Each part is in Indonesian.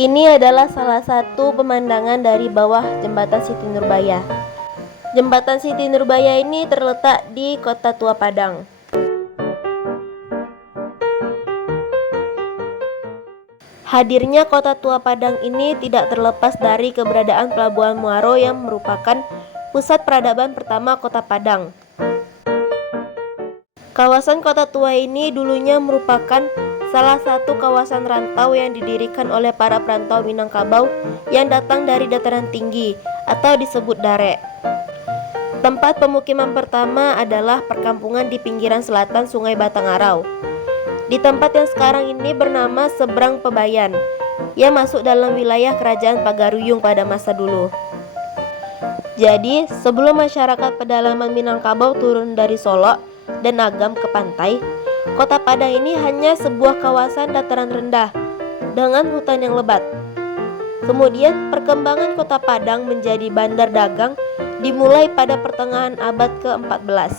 Ini adalah salah satu pemandangan dari bawah Jembatan Siti Nurbaya. Jembatan Siti Nurbaya ini terletak di Kota Tua Padang. Hadirnya Kota Tua Padang ini tidak terlepas dari keberadaan Pelabuhan Muaro yang merupakan pusat peradaban pertama Kota Padang. Kawasan Kota Tua ini dulunya merupakan salah satu kawasan rantau yang didirikan oleh para perantau Minangkabau yang datang dari dataran tinggi atau disebut Darek. Tempat pemukiman pertama adalah perkampungan di pinggiran selatan Sungai Batangarau. Di tempat yang sekarang ini bernama Seberang Pebayan, yang masuk dalam wilayah Kerajaan Pagaruyung pada masa dulu. Jadi, sebelum masyarakat pedalaman Minangkabau turun dari Solok dan Agam ke pantai, Kota Padang ini hanya sebuah kawasan dataran rendah dengan hutan yang lebat. Kemudian, perkembangan Kota Padang menjadi bandar dagang dimulai pada pertengahan abad ke-14,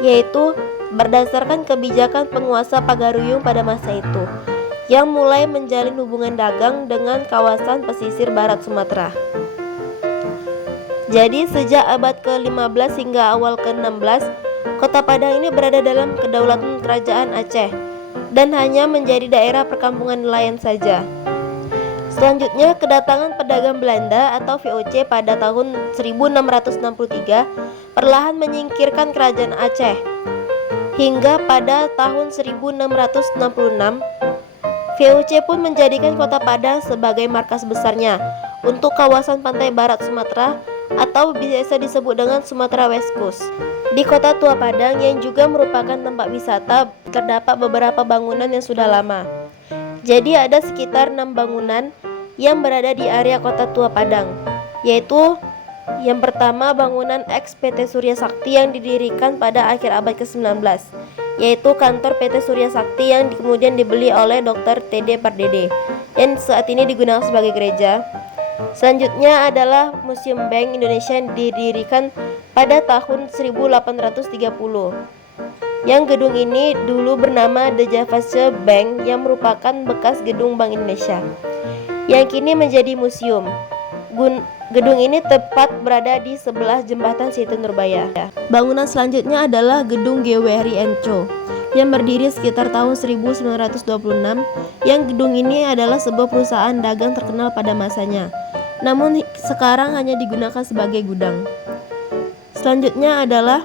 yaitu berdasarkan kebijakan penguasa Pagaruyung pada masa itu, yang mulai menjalin hubungan dagang dengan kawasan pesisir barat Sumatera. Jadi sejak abad ke-15 hingga awal ke-16, Kota Padang ini berada dalam kedaulatan Kerajaan Aceh dan hanya menjadi daerah perkampungan nelayan saja. Selanjutnya, kedatangan pedagang Belanda atau VOC pada tahun 1663 perlahan menyingkirkan Kerajaan Aceh. Hingga pada tahun 1666, VOC pun menjadikan Kota Padang sebagai markas besarnya untuk kawasan pantai barat Sumatera atau biasa disebut dengan Sumatera West Coast. Di Kota Tua Padang yang juga merupakan tempat wisata, terdapat beberapa bangunan yang sudah lama. Jadi ada sekitar 6 bangunan yang berada di area Kota Tua Padang, yaitu yang pertama bangunan ex PT Surya Sakti yang didirikan pada akhir abad ke-19, yaitu kantor PT Surya Sakti yang kemudian dibeli oleh Dr. T.D. Pardede yang saat ini digunakan sebagai gereja. Selanjutnya adalah Museum Bank Indonesia yang didirikan pada tahun 1830. Yang gedung ini dulu bernama The Javasche Bank yang merupakan bekas gedung Bank Indonesia, yang kini menjadi museum. Gedung ini tepat berada di sebelah Jembatan Siti Nurbaya. Bangunan selanjutnya adalah Gedung GWRI Co yang berdiri sekitar tahun 1926. Yang gedung ini adalah sebuah perusahaan dagang terkenal pada masanya, namun sekarang hanya digunakan sebagai gudang. Selanjutnya adalah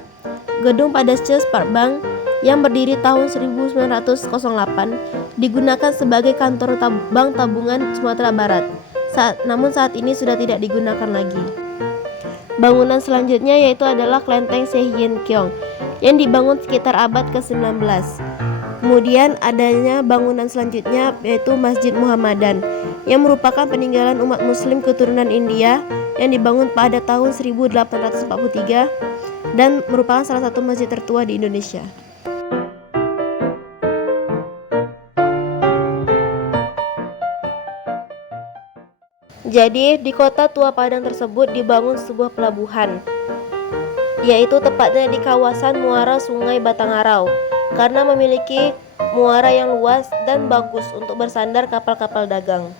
Gedung Padasche Bank yang berdiri tahun 1908, digunakan sebagai kantor Bank Tabungan Sumatera Barat. Namun saat ini sudah tidak digunakan lagi. Bangunan selanjutnya yaitu adalah Klenteng Seh Yen Kiong yang dibangun sekitar abad ke-19. Kemudian adanya bangunan selanjutnya yaitu Masjid Muhammadan yang merupakan peninggalan umat muslim keturunan India yang dibangun pada tahun 1843 dan merupakan salah satu masjid tertua di Indonesia. Jadi di Kota Tua Padang tersebut dibangun sebuah pelabuhan, yaitu tepatnya di kawasan muara Sungai Batangarau, karena memiliki muara yang luas dan bagus untuk bersandar kapal-kapal dagang.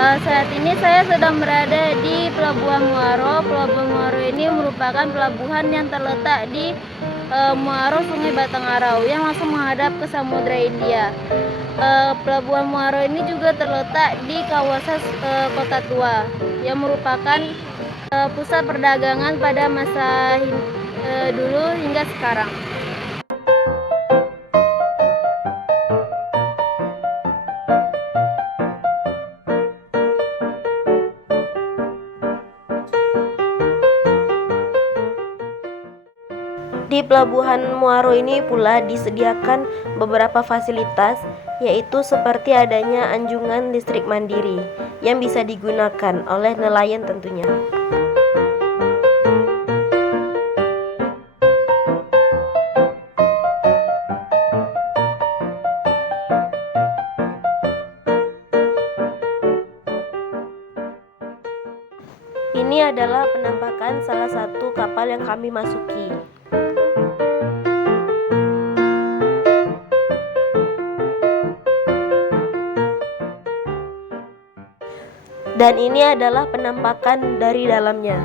Saat ini saya sedang berada di Pelabuhan Muaro. Pelabuhan Muaro ini merupakan pelabuhan yang terletak di muaro Sungai Batangarau yang langsung menghadap ke Samudra India. Pelabuhan Muaro ini juga terletak di kawasan Kota Tua yang merupakan pusat perdagangan pada masa dulu hingga sekarang. Di Pelabuhan Muaro ini pula disediakan beberapa fasilitas, yaitu seperti adanya anjungan listrik mandiri yang bisa digunakan oleh nelayan tentunya. Ini adalah penampakan salah satu kapal yang kami masuki. Dan ini adalah penampakan dari dalamnya.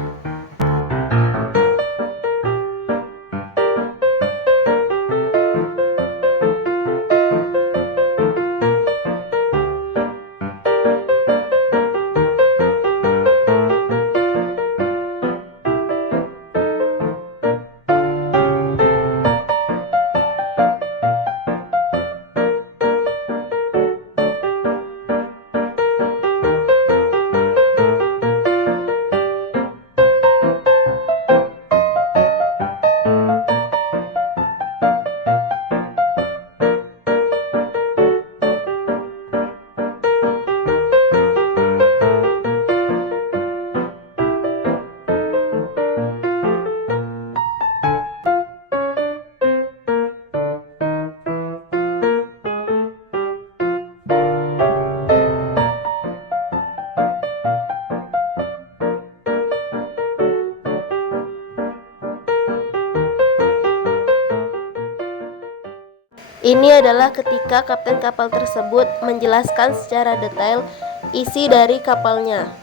Ini adalah ketika kapten kapal tersebut menjelaskan secara detail isi dari kapalnya.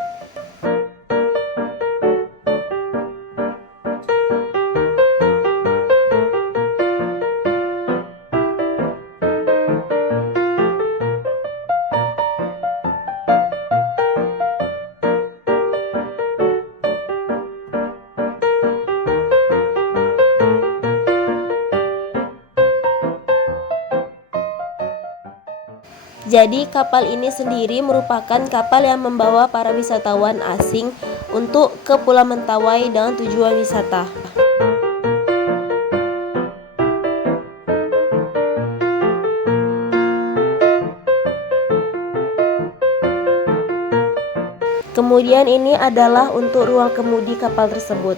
Jadi kapal ini sendiri merupakan kapal yang membawa para wisatawan asing untuk ke Pulau Mentawai dengan tujuan wisata. Kemudian ini adalah untuk ruang kemudi kapal tersebut.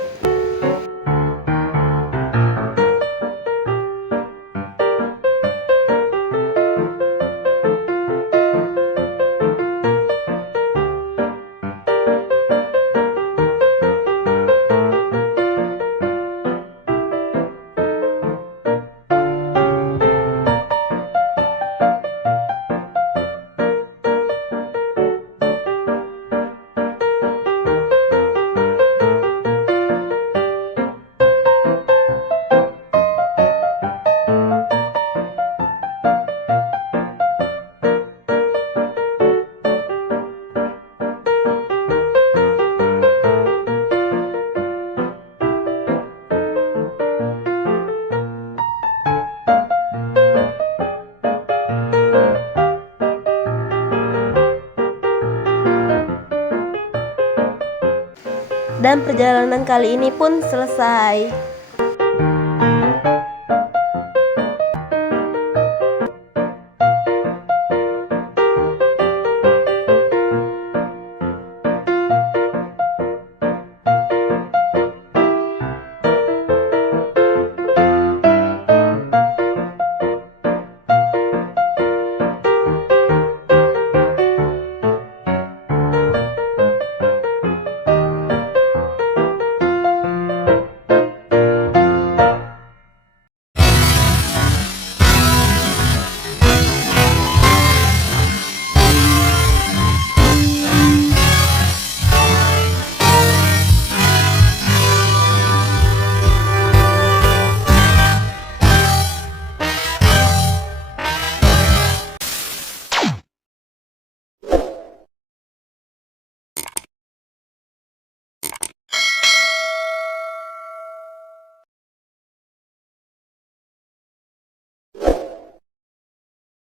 Dan perjalanan kali ini pun selesai.